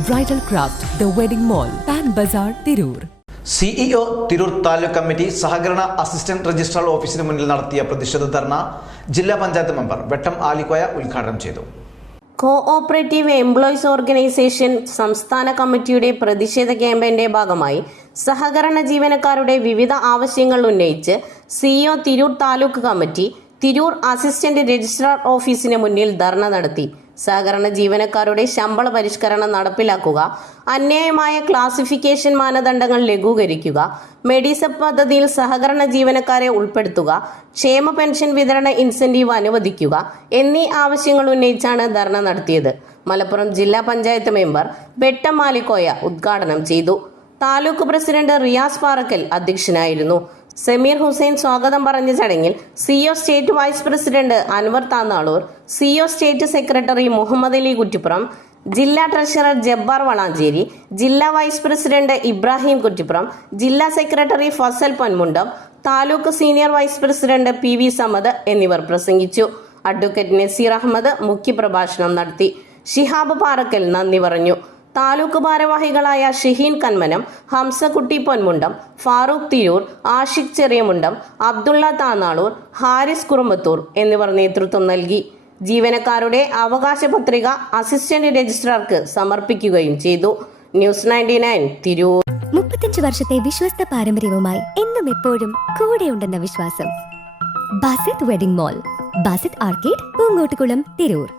Bridal craft the wedding mall Pan Bazar Tirur CEO Tirur taluk committee സഹകരണ assistant registrar ഓഫീസിന് മുന്നിൽ നടത്തിയ പ്രതിഷേധ ധർണ ജില്ലാ പഞ്ചായത്ത് മെമ്പർ വെട്ടം ആലിക്കോയ ഉദ്ഘാടനം ചെയ്തു. കോ ഓപ്പറേറ്റീവ് എംപ്ലോയീസ് ഓർഗനൈസേഷൻ സംസ്ഥാന കമ്മിറ്റിയുടെ പ്രതിഷേധ ക്യാമ്പയിന്റെ ഭാഗമായി സഹകരണ ജീവനക്കാരുടെ വിവിധ ആവശ്യങ്ങൾ ഉന്നയിച്ച് CEO Tirur taluk committee Tirur assistant registrar ഓഫീസിന് മുന്നിൽ ധർണ നടത്തി. സഹകരണ ജീവനക്കാരുടെ ശമ്പള പരിഷ്കരണം നടപ്പിലാക്കുക അന്യായമായ ക്ലാസിഫിക്കേഷൻ മാനദണ്ഡങ്ങൾ ലഘൂകരിക്കുക മെഡിസപ്പ് പദ്ധതിയിൽ സഹകരണ ജീവനക്കാരെ ഉൾപ്പെടുത്തുക ക്ഷേമ പെൻഷൻ വിതരണ ഇൻസെന്റീവ് അനുവദിക്കുക എന്നീ ആവശ്യങ്ങൾ ഉന്നയിച്ചാണ് ധർണ നടത്തിയത്. മലപ്പുറം ജില്ലാ പഞ്ചായത്ത് മെമ്പർ ബെട്ടമാലിക്കോയ ഉദ്ഘാടനം ചെയ്തു. താലൂക്ക് പ്രസിഡന്റ് റിയാസ് പാറക്കൽ അധ്യക്ഷനായിരുന്നു. സമീർ ഹുസൈൻ സ്വാഗതം പറഞ്ഞ ചടങ്ങിൽ CO state vice president Anwar Thannalur CO state secretary Muhammad Ali Kuttippuram ജില്ലാ ട്രഷറർ ജബ്ബാർ വളാഞ്ചേരി ജില്ലാ വൈസ് പ്രസിഡന്റ് ഇബ്രാഹിം കുറ്റിപ്പുറം ജില്ലാ secretary Fasal Ponmundam taluk senior vice president P V Samad എന്നിവർ പ്രസംഗിച്ചു. അഡ്വക്കേറ്റ് നസീർ അഹമ്മദ് മുഖ്യപ്രഭാഷണം നടത്തി. ഷിഹാബ് പാറക്കൽ നന്ദി പറഞ്ഞു. താലൂക്ക് ഭാരവാഹികളായ ഷിഹീൻ കന്മനം ഹംസക്കുട്ടി പൊന്മുണ്ടം ഫാറൂഖ് തിരൂർ ആഷിഖ് ചെറിയമുണ്ടം അബ്ദുള്ള താന്നാളൂർ ഹാരിസ് കുറുമ്പത്തൂർ എന്നിവർ നേതൃത്വം നൽകി. ജീവനക്കാരുടെ അവകാശ പത്രിക അസിസ്റ്റന്റ് രജിസ്ട്രാർക്ക് സമർപ്പിക്കുകയും ചെയ്തു. News ninety nine Tirur. മുപ്പത്തഞ്ച് വർഷത്തെ വിശ്വസ്ത പാരമ്പര്യവുമായി എന്നും എപ്പോഴും കൂടെയുണ്ടെന്ന വിശ്വാസം. Basith wedding mall Basith arcade Poonkottukulam Tirur.